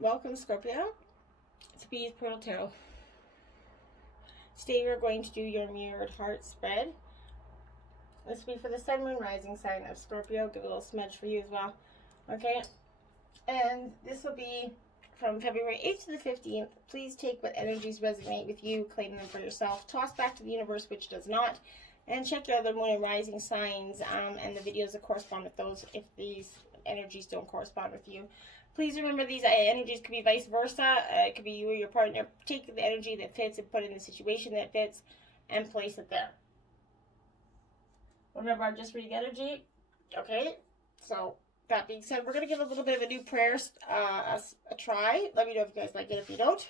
Welcome, Scorpio. It's Bees Portal Tarot. Today we're going to do your mirrored heart spread. This will be for the Sun, Moon, Rising sign of Scorpio. Give a little smudge for you as well. Okay? And this will be from February 8th to the 15th. Please take what energies resonate with you, claim them for yourself, toss back to the universe which does not, and check your other Moon and Rising signs and the videos that correspond with those if these energies don't correspond with you. Please remember these energies could be vice versa. It could be you or your partner. Take the energy that fits and put it in the situation that fits and place it there. Remember, I'm just reading energy. Okay, so that being said, we're going to give a little bit of a new prayer a try. Let me know if you guys like it. If you don't,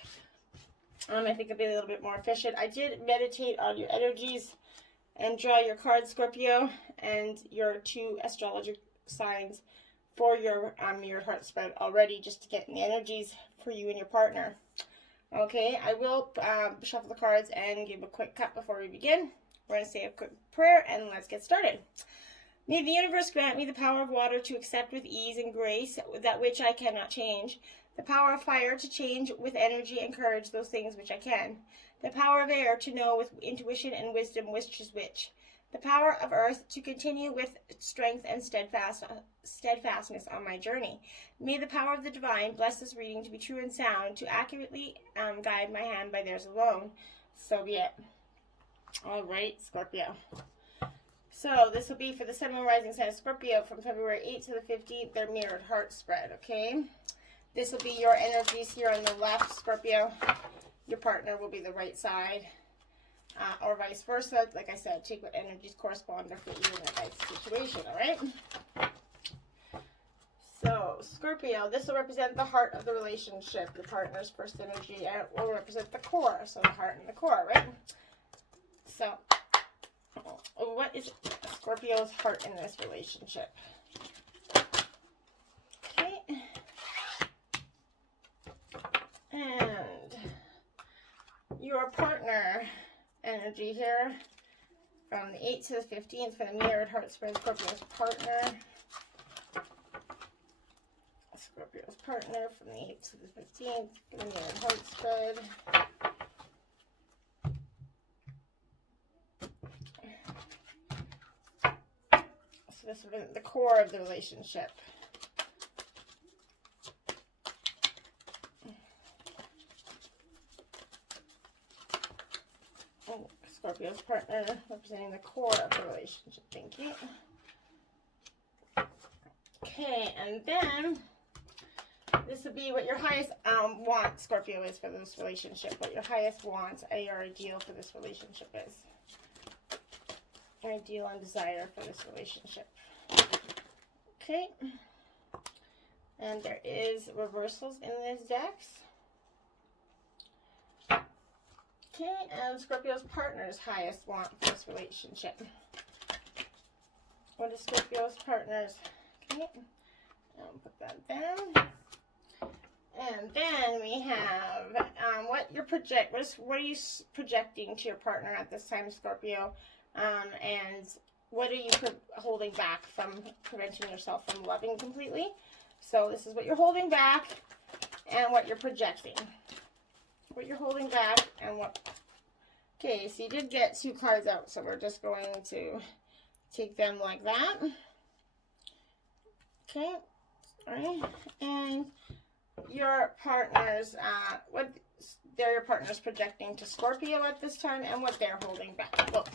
I think it'll be a little bit more efficient. I did meditate on your energies and draw your cards, Scorpio, and your two astrologer signs for your mirrored heart spread already, just to get the energies for you and your partner. Okay, I will shuffle the cards and give a quick cut before we begin. We're going to say a quick prayer and let's get started. May the universe grant me the power of water to accept with ease and grace that which I cannot change, the power of fire to change with energy and courage those things which I can, the power of air to know with intuition and wisdom which is which, the power of earth to continue with strength and steadfastness on my journey. May the power of the divine bless this reading to be true and sound, to accurately guide my hand by theirs alone. So be it. All right, Scorpio. So this will be for the Sun, Moon, Rising sign of Scorpio from February 8th to the 15th, their mirrored heart spread, okay? This will be your energies here on the left, Scorpio. Your partner will be the right side. Or vice versa. Like I said, take what energies correspond to fit you in that situation, all right? So, Scorpio, this will represent the heart of the relationship. Your partner's first energy will represent the core, so the heart and the core, right? So, what is Scorpio's heart in this relationship? Okay. And your partner energy here from the 8th to the 15th for the mirrored heart spread. Scorpio's partner from the 8th to the 15th for the mirrored heart spread. So this is the core of the relationship. Scorpio's partner representing the core of the relationship. Thank you. Okay, and then this would be what your highest want, Scorpio, is for this relationship. What your highest want, your ideal for this relationship is. Your ideal and desire for this relationship. Okay. And there is reversals in these decks. Okay, and Scorpio's partner's highest want for this relationship. What is Scorpio's partner's? Okay, I'll put that down. And then we have what are you projecting to your partner at this time, Scorpio? And what are you holding back from preventing yourself from loving completely? So this is what you're holding back and what you're projecting. What you're holding back and what. Okay, so you did get two cards out, so we're just going to take them like that. Okay, all right, and your partners, what they're your partners projecting to Scorpio at this time, and what they're holding back. Well,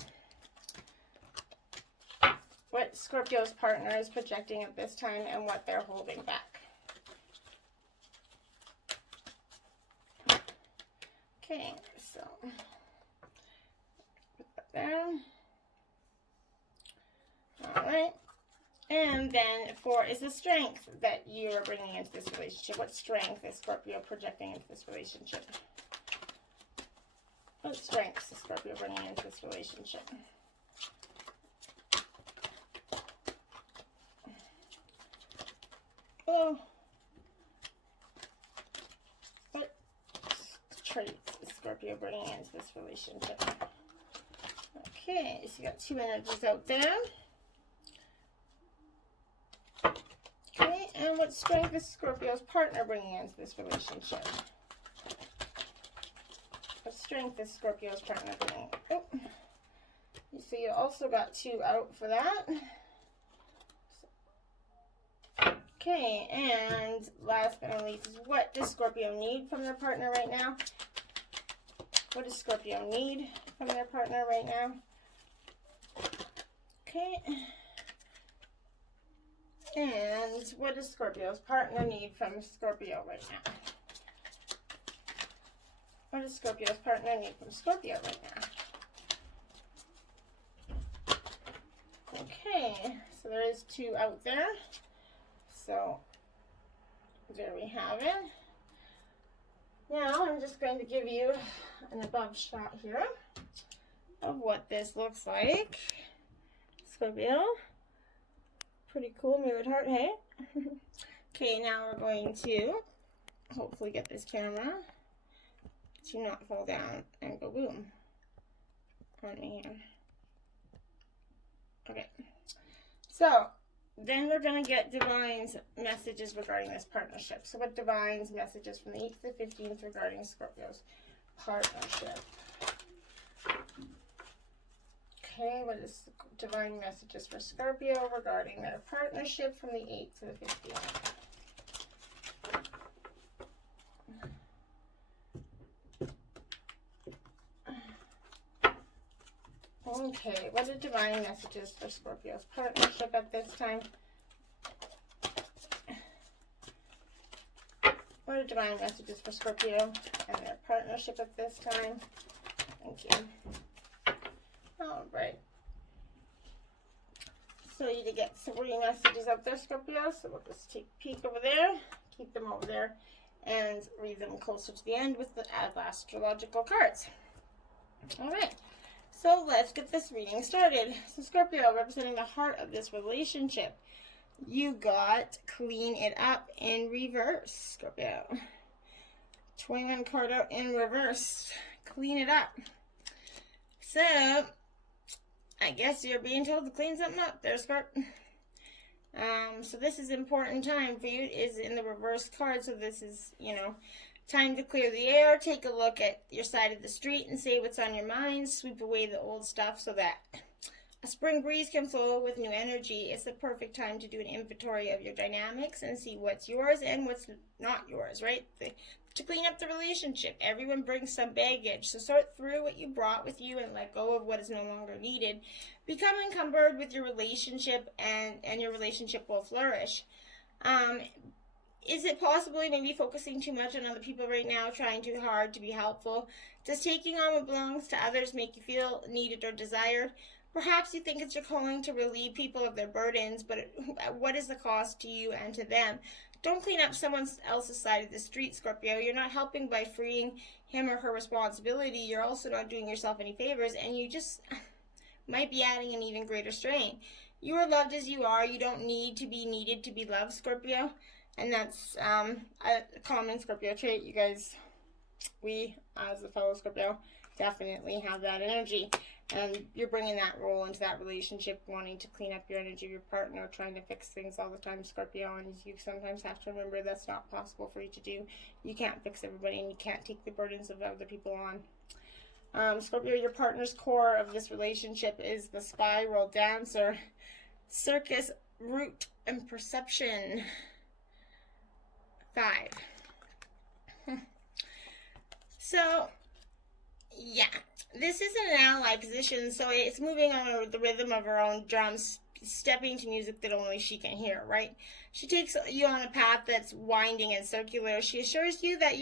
what Scorpio's partner is projecting at this time, and what they're holding back. Okay, so put that down. All right, and then is the strength that you are bringing into this relationship. What strength is Scorpio projecting into this relationship? What strengths is Scorpio bringing into this relationship? Oh, what traits is Scorpio bringing into this relationship? Okay, so you got two energies out there. Okay, and what strength is Scorpio's partner bringing into this relationship? What strength is Scorpio's partner bringing? Oh. So you also got 2 out for that. Okay, and last but not least is what does Scorpio need from their partner right now? What does Scorpio need from their partner right now? Okay. And what does Scorpio's partner need from Scorpio right now? What does Scorpio's partner need from Scorpio right now? Okay, so there is 2 out there. So there we have it. Now I'm just going to give you an above shot here of what this looks like. Scorpio. Pretty cool mirrored heart, hey? Okay, now we're going to hopefully get this camera to not fall down and go boom on me here. Okay, so then we're going to get Divine's messages regarding this partnership. So what Divine's messages from the 8th to the 15th regarding Scorpio's partnership? Okay, what is Divine messages for Scorpio regarding their partnership from the 8th to the 15th? Okay, what are Divine messages for Scorpio's partnership at this time? What are Divine messages for Scorpio and their partnership at this time? Thank you. All right. So you did get 3 messages out there, Scorpio. So we'll just take a peek over there, keep them over there, and read them closer to the end with the astrological cards. All right. So let's get this reading started. So Scorpio, representing the heart of this relationship, you got Clean It Up in reverse, Scorpio. 21 card out in reverse. Clean it up. So, I guess you're being told to clean something up there, Scorp. So this is important time for you. It is in the reverse card, so this is, you know, time to clear the air, take a look at your side of the street and say what's on your mind, sweep away the old stuff so that a spring breeze can flow with new energy. It's the perfect time to do an inventory of your dynamics and see what's yours and what's not yours, right? To clean up the relationship. Everyone brings some baggage, so sort through what you brought with you and let go of what is no longer needed. Become encumbered with your relationship and your relationship will flourish. Is it possibly maybe focusing too much on other people right now, trying too hard to be helpful? Does taking on what belongs to others make you feel needed or desired? Perhaps you think it's your calling to relieve people of their burdens, but what is the cost to you and to them? Don't clean up someone else's side of the street, Scorpio. You're not helping by freeing him or her responsibility. You're also not doing yourself any favors, and you just might be adding an even greater strain. You are loved as you are. You don't need to be needed to be loved, Scorpio. And that's a common Scorpio trait. You guys, we, as a fellow Scorpio, definitely have that energy. And you're bringing that role into that relationship, wanting to clean up your energy of your partner, trying to fix things all the time, Scorpio. And you sometimes have to remember that's not possible for you to do. You can't fix everybody, and you can't take the burdens of other people on. Scorpio, your partner's core of this relationship is the spiral dancer, circus, root, and perception. 5. So, yeah, this is an ally position, so it's moving on the rhythm of her own drums, stepping to music that only she can hear, right? She takes you on a path that's winding and circular. She assures you that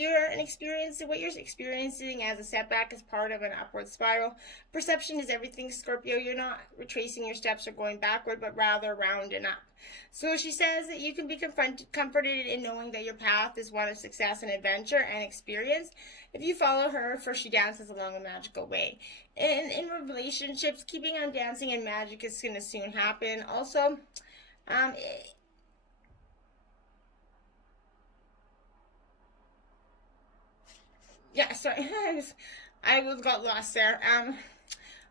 what you're experiencing as a setback is part of an upward spiral. Perception is everything, Scorpio. You're not retracing your steps or going backward, but rather round and up. So she says that you can be comforted in knowing that your path is one of success and adventure and experience. If you follow her, for she dances along a magical way. In relationships, keeping on dancing in magic is going to soon happen. Also, yeah, sorry, I got lost there.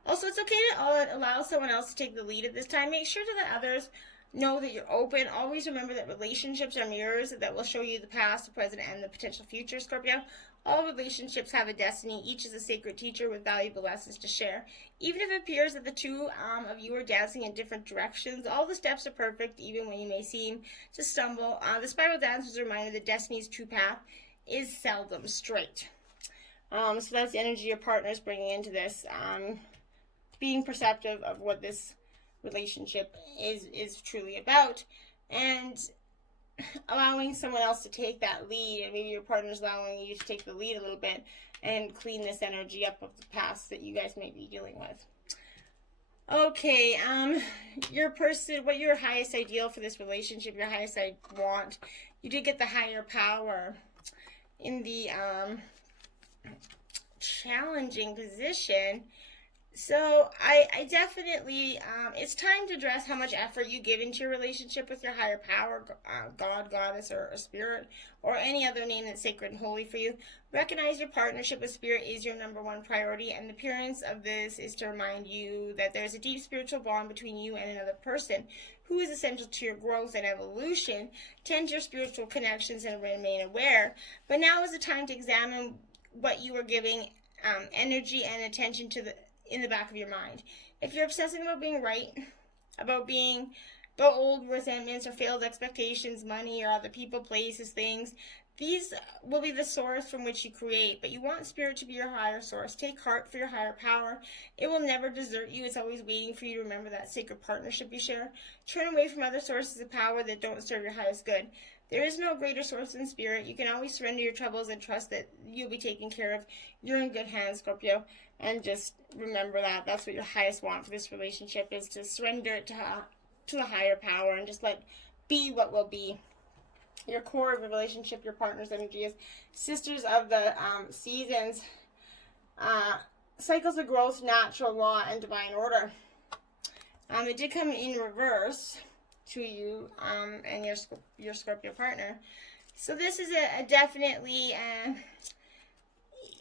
Also, it's okay to allow someone else to take the lead at this time. Make sure that others Know that you're open. Always remember that relationships are mirrors that will show you the past, the present, and the potential future, Scorpio. All relationships have a destiny. Each is a sacred teacher with valuable lessons to share. Even if it appears that the two of you are dancing in different directions, all the steps are perfect, even when you may seem to stumble. The spiral dance is a reminder that destiny's true path is seldom straight. So that's the energy your partner is bringing into this. Being perceptive of what this relationship is truly about, and allowing someone else to take that lead, and maybe your partner's allowing you to take the lead a little bit and clean this energy up of the past that you guys may be dealing with. Okay, your person, what your highest ideal for this relationship, your highest want, you did get the higher power in the challenging position. So I definitely, it's time to address how much effort you give into your relationship with your higher power, God, goddess, or spirit, or any other name that's sacred and holy for you. Recognize your partnership with spirit is your number one priority, and the appearance of this is to remind you that there's a deep spiritual bond between you and another person who is essential to your growth and evolution. Tend to your spiritual connections and remain aware. But now is the time to examine what you are giving energy and attention to in the back of your mind. If you're obsessing about being right, about old resentments or failed expectations, money or other people, places, things, these will be the source from which you create. But you want spirit to be your higher source. Take heart for your higher power. It will never desert you. It's always waiting for you to remember that sacred partnership you share. Turn away from other sources of power that don't serve your highest good. There is no greater source than spirit. You can always surrender your troubles and trust that you'll be taken care of. You're in good hands, Scorpio. And just remember that. That's what your highest want for this relationship is, to surrender it to the higher power and just let be what will be. Your core of the relationship, your partner's energy is sisters of the seasons, cycles of growth, natural law, and divine order. It did come in reverse to you and your Scorpio partner. So this is a definitely...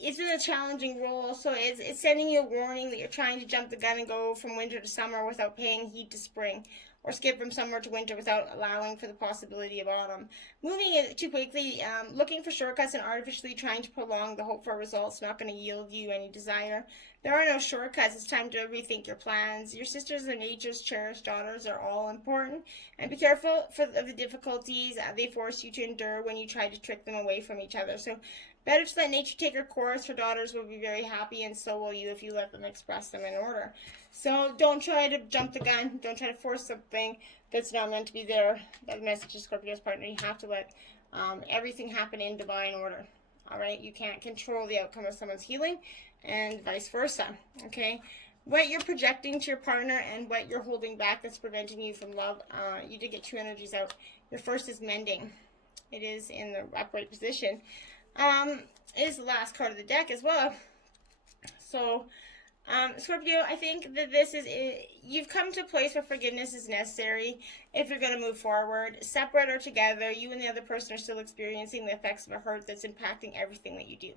it's in a challenging role, so it's sending you a warning that you're trying to jump the gun and go from winter to summer without paying heed to spring, or skip from summer to winter without allowing for the possibility of autumn. Moving it too quickly, looking for shortcuts and artificially trying to prolong the hope for results not going to yield you any desire. There are no shortcuts. It's time to rethink your plans. Your sisters are nature's cherished daughters are all important, and be careful of the difficulties they force you to endure when you try to trick them away from each other. So better to let nature take her course. Her daughters will be very happy, and so will you if you let them express them in order. So don't try to jump the gun. Don't try to force something that's not meant to be there. That message is Scorpio's partner. You have to let everything happen in divine order. All right? You can't control the outcome of someone's healing, and vice versa. Okay? What you're projecting to your partner and what you're holding back that's preventing you from love, you did get two energies out. Your first is mending. It is in the upright position. Is the last card of the deck as well. So, Scorpio, I think that this is you've come to a place where forgiveness is necessary if you're going to move forward. Separate or together, you and the other person are still experiencing the effects of a hurt that's impacting everything that you do.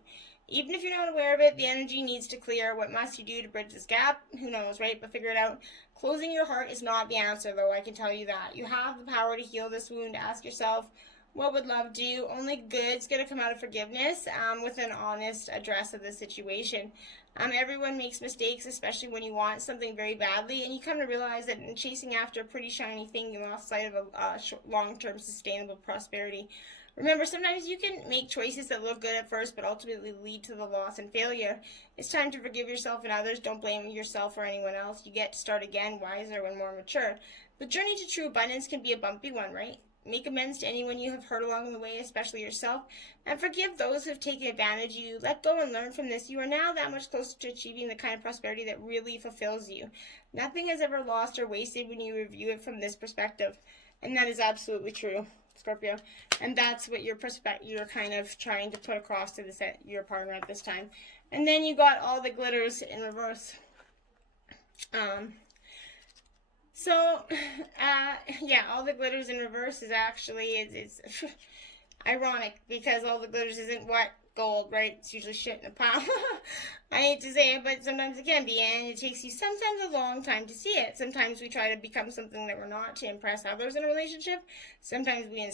Even if you're not aware of it, the energy needs to clear. What must you do to bridge this gap? Who knows, right? But figure it out. Closing your heart is not the answer, though, I can tell you that. You have the power to heal this wound. Ask yourself, what would love do? Only good's going to come out of forgiveness with an honest address of the situation. Everyone makes mistakes, especially when you want something very badly, and you come to realize that in chasing after a pretty shiny thing, you lost sight of a long-term sustainable prosperity. Remember, sometimes you can make choices that look good at first, but ultimately lead to the loss and failure. It's time to forgive yourself and others. Don't blame yourself or anyone else. You get to start again, wiser and more mature. The journey to true abundance can be a bumpy one, right? Make amends to anyone you have hurt along the way, especially yourself, and forgive those who have taken advantage of you. Let go and learn from this. You are now that much closer to achieving the kind of prosperity that really fulfills you. Nothing is ever lost or wasted when you review it from this perspective, and that is absolutely true, Scorpio. And that's what you're kind of trying to put across to your partner at this time. And then you got all the glitters in reverse. Yeah, all the glitters in reverse is actually, it's ironic because all the glitters isn't what gold, right? It's usually shit in a pile. I hate to say it, but sometimes it can be, and it takes you sometimes a long time to see it. Sometimes we try to become something that we're not to impress others in a relationship. Sometimes we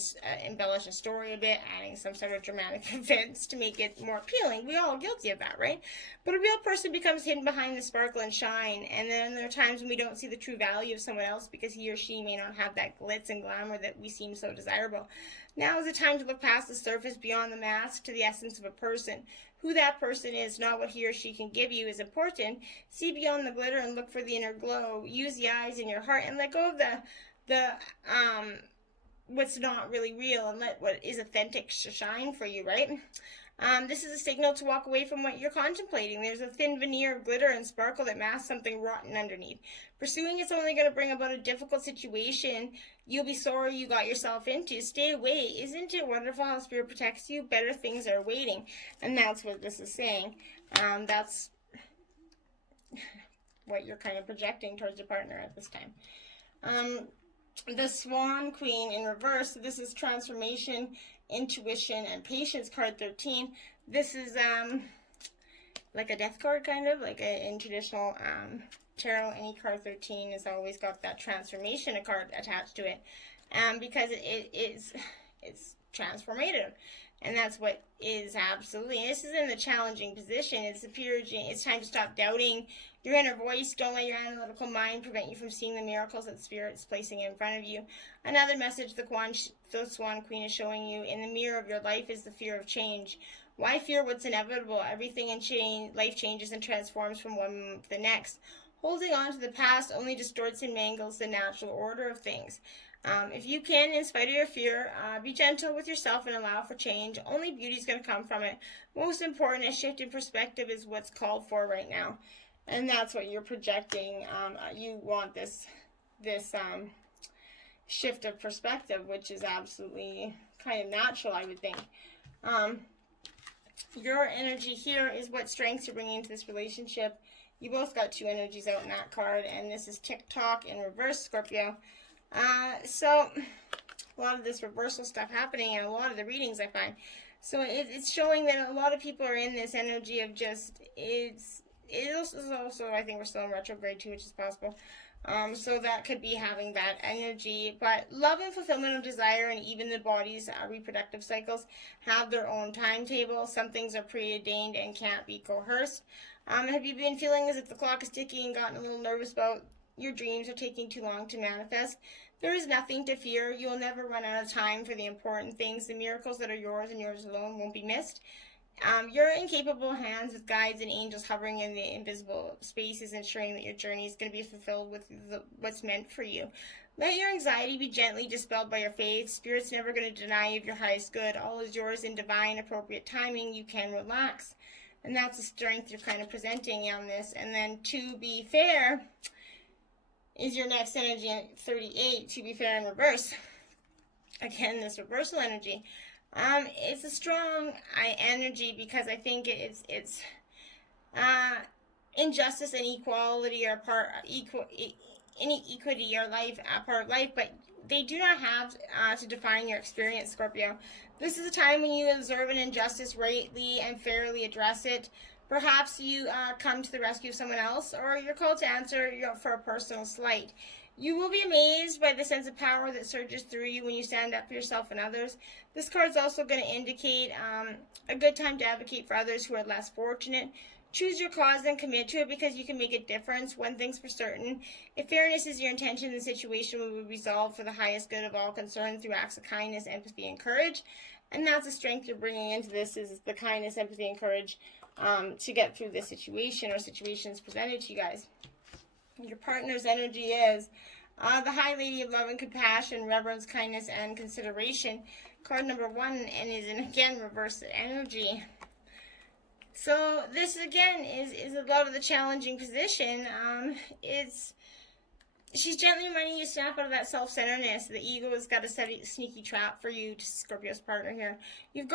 embellish a story a bit, adding some sort of dramatic events to make it more appealing. We all are guilty of that, right? But a real person becomes hidden behind the sparkle and shine, and then there are times when we don't see the true value of someone else because he or she may not have that glitz and glamour that we seem so desirable. Now is the time to look past the surface, beyond the mask, to the essence of a person. Who that person is, not what he or she can give you, is important. See beyond the glitter and look for the inner glow. Use the eyes in your heart and let go of the what's not really real, and let what is authentic shine for you, right? This is a signal to walk away from what you're contemplating. There's a thin veneer of glitter and sparkle that masks something rotten underneath. Pursuing it's only going to bring about a difficult situation you'll be sorry you got yourself into. Stay away. Isn't it wonderful how Spirit protects you? Better things are waiting. And that's what this is saying. That's what you're kind of projecting towards your partner at this time. The Swan Queen in reverse. This is transformation, intuition, and patience, card 13. This is like a death card, kind of like in traditional tarot. Any card 13 has always got that transformation card attached to it, because it's transformative, and that's what is absolutely. This is in the challenging position. It's time to stop doubting your inner voice. Don't let your analytical mind prevent you from seeing the miracles that Spirit is placing in front of you. Another message the Swan Queen is showing you in the mirror of your life is the fear of change. Why fear what's inevitable? Everything in life changes and transforms from one moment to the next. Holding on to the past only distorts and mangles the natural order of things. If you can, in spite of your fear, be gentle with yourself and allow for change. Only beauty is going to come from it. Most important, a shift in perspective is what's called for right now. And that's what you're projecting. You want this shift of perspective, which is absolutely kind of natural, I would think. Your energy here is what strengths you're bringing into this relationship. You both got two energies out in that card, and this is TikTok in reverse, Scorpio. So a lot of this reversal stuff happening in a lot of the readings I find. So it's showing that a lot of people are in this energy of just, it is also, I think we're still in retrograde too, which is possible. So that could be having that energy. But love and fulfillment of desire and even the body's reproductive cycles have their own timetable. Some things are preordained and can't be coerced. Have you been feeling as if the clock is ticking and gotten a little nervous about your dreams are taking too long to manifest? There is nothing to fear. You will never run out of time for the important things. The miracles that are yours and yours alone won't be missed. You're in capable hands with guides and angels hovering in the invisible spaces, ensuring that your journey is going to be fulfilled with what's meant for you. Let your anxiety be gently dispelled by your faith. Spirit's never going to deny you of your highest good. All is yours in divine, appropriate timing. You can relax. And that's the strength you're kind of presenting on this. And then to be fair is your next energy at 38, to be fair in reverse. Again, this reversal energy. It's a strong energy because I think it's injustice and equality are inequity are part of life, but they do not have to define your experience, Scorpio. This is a time when you observe an injustice, rightly and fairly address it. Perhaps you come to the rescue of someone else, or you're called to answer for a personal slight. You will be amazed by the sense of power that surges through you when you stand up for yourself and others. This card's also going to indicate a good time to advocate for others who are less fortunate. Choose your cause and commit to it because you can make a difference. One thing's for certain. If fairness is your intention, the situation will be resolved for the highest good of all concerned through acts of kindness, empathy, and courage. And that's the strength you're bringing into this, is the kindness, empathy, and courage to get through this situation or situations presented to you guys. Your partner's energy is the High Lady of Love and Compassion, Reverence, Kindness, and Consideration. Card number 1, and is in, again, reverse energy. So this, again, is a lot of the challenging position. She's gently reminding you to snap out of that self-centeredness. The ego has got a sneaky trap for you, to Scorpio's partner here. You've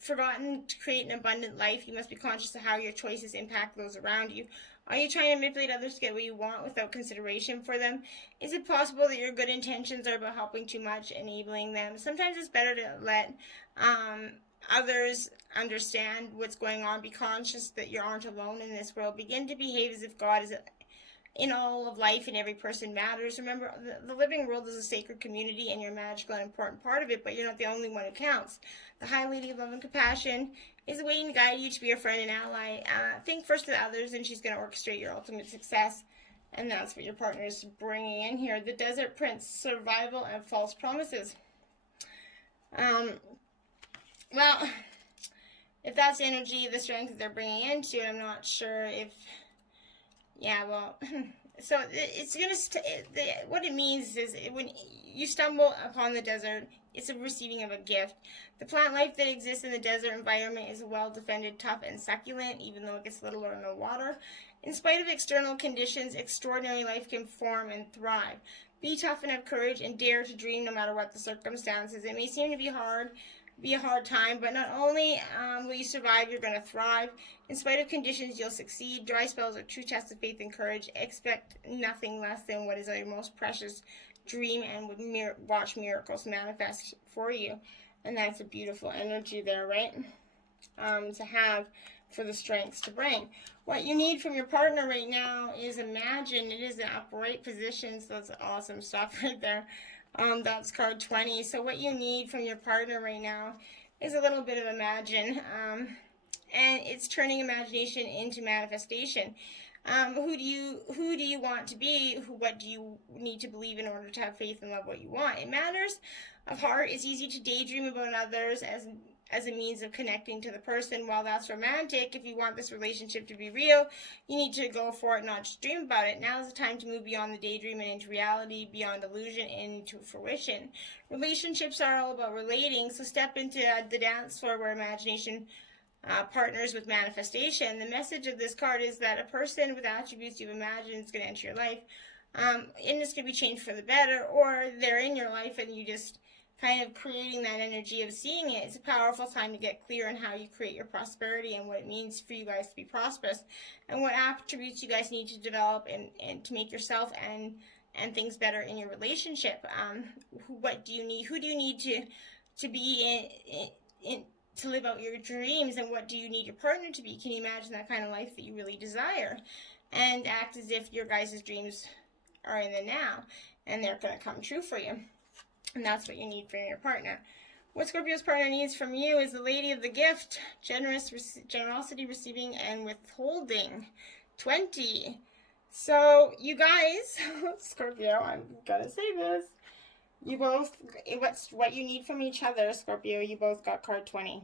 forgotten to create an abundant life. You must be conscious of how your choices impact those around you. Are you trying to manipulate others to get what you want without consideration for them? Is it possible that your good intentions are about helping too much, enabling them? Sometimes it's better to let others understand what's going on. Be conscious that you aren't alone in this world. Begin to behave as if God is in all of life and every person matters. Remember, the living world is a sacred community and you're a magical and important part of it, but you're not the only one who counts. The High Lady of Love and Compassion is waiting to guide you to be your friend and ally. Think first of others, and she's going to orchestrate your ultimate success. And that's what your partner is bringing in here. The Desert Prince, survival and false promises. Well, if that's the energy, the strength that they're bringing into it, I'm not sure if, yeah, well, so it's going to, what it means is when you stumble upon the desert, it's a receiving of a gift. The plant life that exists in the desert environment is well defended, tough, and succulent, even though it gets little or no water. In spite of external conditions, extraordinary life can form and thrive. Be tough and have courage and dare to dream no matter what the circumstances. It may seem to be a hard time, but not only will you survive, you're going to thrive. In spite of conditions, you'll succeed. Dry spells are true tests of faith and courage. Expect nothing less than what is your most precious dream and watch miracles manifest for you. And that's a beautiful energy there, right? To have for the strengths to bring. What you need from your partner right now is imagine. It is an upright position, so that's awesome stuff right there. That's card 20. So what you need from your partner right now is a little bit of imagine. And it's turning imagination into manifestation. Who do you want to be? What do you need to believe in order to have faith and love what you want? In matters of heart, it's easy to daydream about others as a means of connecting to the person. While that's romantic, if you want this relationship to be real, you need to go for it, not just dream about it. Now is the time to move beyond the daydream and into reality, beyond illusion and into fruition. Relationships are all about relating, so step into the dance floor where imagination partners with manifestation. The message of this card is that a person with attributes you've imagined is going to enter your life, and it's going to be changed for the better, or they're in your life and you just kind of creating that energy of seeing it. It's a powerful time to get clear on how you create your prosperity and what it means for you guys to be prosperous and what attributes you guys need to develop and to make yourself and things better in your relationship. What do you need? Who do you need to be in to live out your dreams, and what do you need your partner to be? Can you imagine that kind of life that you really desire? And act as if your guys' dreams are in the now and they're going to come true for you. And that's what you need from your partner. What Scorpio's partner needs from you is the Lady of the Gift, generosity, receiving, and withholding. 20. So, you guys, Scorpio, I'm going to say this. You both, what you need from each other, Scorpio, you both got card 20.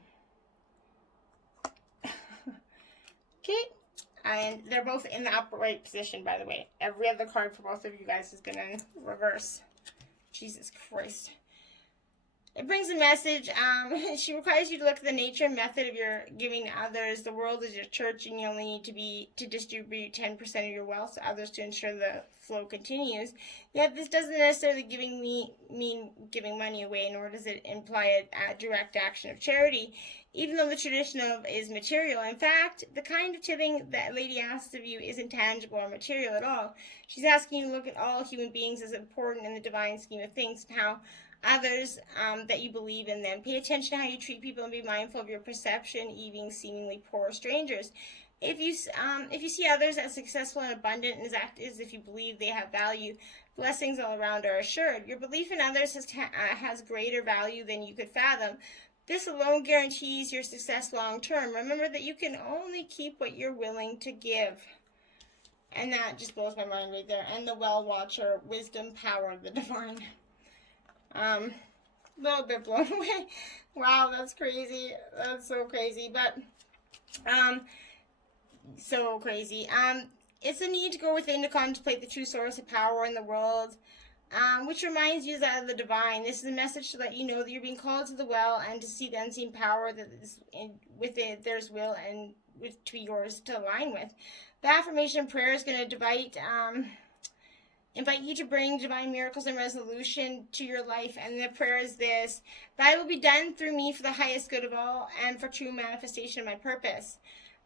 Okay. And they're both in the upright position, by the way. Every other card for both of you guys has been in reverse. Jesus Christ. It brings a message. She requires you to look at the nature and method of your giving to others. The world is your church, and you only need to distribute 10% of your wealth to others to ensure the flow continues. Yet this doesn't necessarily mean giving money away, nor does it imply a direct action of charity, even though the tradition is material. In fact, the kind of tipping that Lady asks of you isn't tangible or material at all. She's asking you to look at all human beings as important in the divine scheme of things, and how others that you believe in them. Pay attention to how you treat people and be mindful of your perception, even seemingly poor strangers. If you see others as successful and abundant and act as if you believe they have value, blessings all around are assured. Your belief in others has greater value than you could fathom. This alone guarantees your success long term. Remember that you can only keep what you're willing to give. And that just blows my mind right there. And the well watcher, wisdom, power of the divine. A little bit blown away. Wow, that's crazy. That's so crazy. But, so crazy. It's a need to go within to contemplate the true source of power in the world, which reminds you that of the divine. This is a message to let you know that you're being called to the well and to see the unseen power that is with it. There's will and to be yours to align with. The affirmation prayer is going to invite you to bring divine miracles and resolution to your life. And the prayer is this: Thy will be done through me for the highest good of all and for true manifestation of my purpose.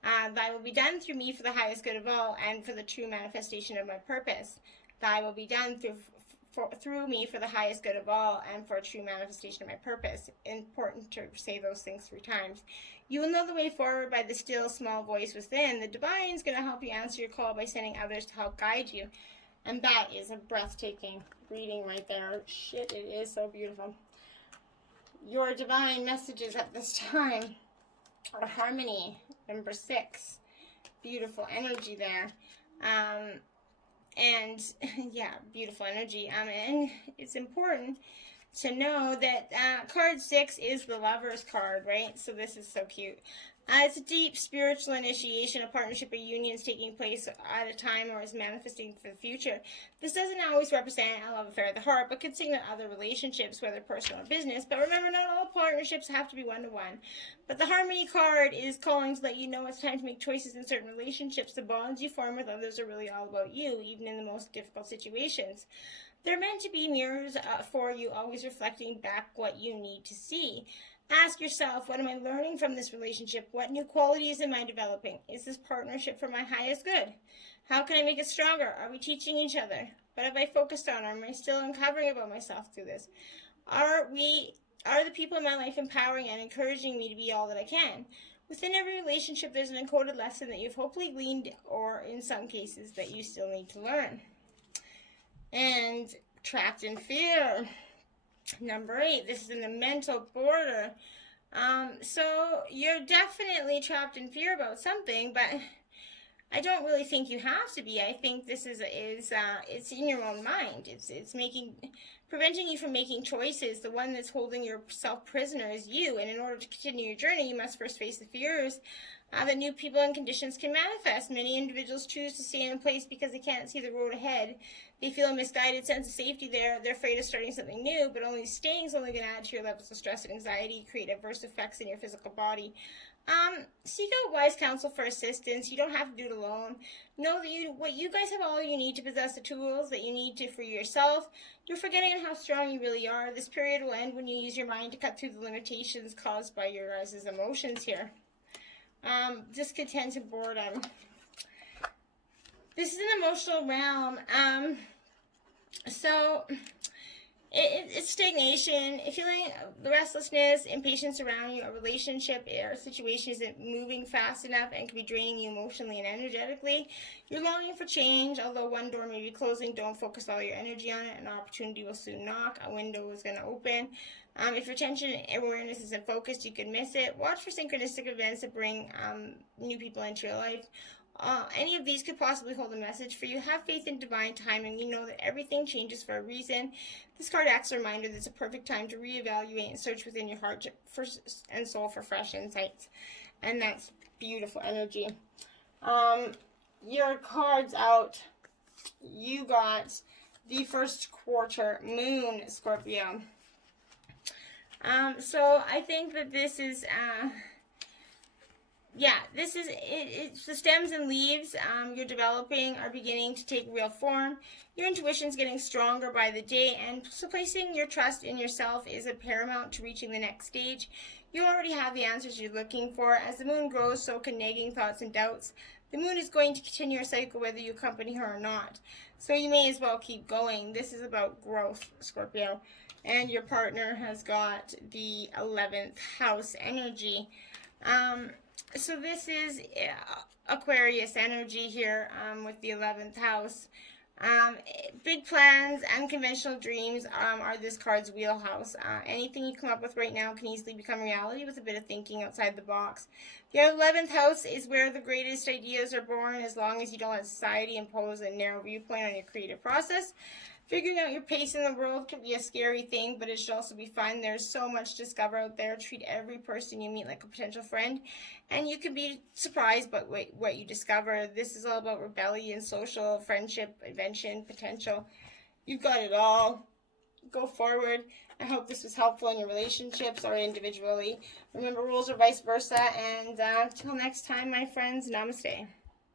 Thy will be done through me for the highest good of all and for the true manifestation of my purpose. Thy will be done through me for the highest good of all and for a true manifestation of my purpose. Important to say those things 3 times. You will know the way forward by the still small voice within. The divine is going to help you answer your call by sending others to help guide you. And that is a breathtaking reading right there. Shit, it is so beautiful. Your divine messages at this time are harmony, number 6. Beautiful energy there. And yeah, beautiful energy. And it's important to know that card 6 is the Lover's card, right? So this is so cute. It's a deep spiritual initiation, a partnership or union is taking place at a time or is manifesting for the future. This doesn't always represent a love affair of the heart, but could signal other relationships, whether personal or business. But remember, not all partnerships have to be one-to-one. But the Harmony card is calling to let you know it's time to make choices in certain relationships. The bonds you form with others are really all about you, even in the most difficult situations. They're meant to be mirrors for you, always reflecting back what you need to see. Ask yourself, what am I learning from this relationship? What new qualities am I developing? Is this partnership for my highest good? How can I make it stronger? Are we teaching each other? What have I focused on? Am I still uncovering about myself through this? Are the people in my life empowering and encouraging me to be all that I can? Within every relationship, there's an encoded lesson that you've hopefully gleaned, or in some cases, that you still need to learn. And trapped in fear. Number 8, this is in the mental border. So you're definitely trapped in fear about something, but I don't really think you have to be. I think this is it's in your own mind. It's preventing you from making choices. The one that's holding yourself prisoner is you, and in order to continue your journey, you must first face the fears that new people and conditions can manifest. Many individuals choose to stay in a place because they can't see the road ahead. They feel a misguided sense of safety there. They're afraid of starting something new, but only staying is only going to add to your levels of stress and anxiety, create adverse effects in your physical body. Seek out wise counsel for assistance. You don't have to do it alone. Know that you guys have all you need to possess the tools that you need to for yourself. You're forgetting how strong you really are. This period will end when you use your mind to cut through the limitations caused by your guys' emotions here. Discontent and boredom. This is an emotional realm. So it's stagnation, feeling the restlessness, impatience around you. A relationship or situation isn't moving fast enough and can be draining you emotionally and energetically. You're longing for change, although one door may be closing. Don't focus all your energy on it. An opportunity will soon knock. A window is going to open. If your attention and awareness isn't focused, you can miss it. Watch for synchronistic events that bring new people into your life. Any of these could possibly hold a message for you. Have faith in divine timing. You know that everything changes for a reason. This card acts as a reminder that it's a perfect time to reevaluate and search within your heart and soul for fresh insights. And that's beautiful energy. Your cards out. You got the first quarter moon, Scorpio. So I think that this is, it's the stems and leaves you're developing are beginning to take real form. Your intuition's getting stronger by the day, and so placing your trust in yourself is a paramount to reaching the next stage. You already have the answers you're looking for. As the moon grows, so can nagging thoughts and doubts. The moon is going to continue her cycle whether you accompany her or not. So you may as well keep going. This is about growth, Scorpio. And your partner has got the 11th house energy. So this is Aquarius energy here with the 11th house. Big plans, unconventional dreams are this card's wheelhouse. Anything you come up with right now can easily become reality with a bit of thinking outside the box. Your 11th house is where the greatest ideas are born, as long as you don't let society impose a narrow viewpoint on your creative process. Figuring out your pace in the world can be a scary thing, but it should also be fun. There's so much to discover out there. Treat every person you meet like a potential friend, and you can be surprised by what you discover. This is all about rebellion, social, friendship, invention, potential. You've got it all. Go forward. I hope this was helpful in your relationships or individually. Remember, rules are vice versa, and until next time, my friends, namaste.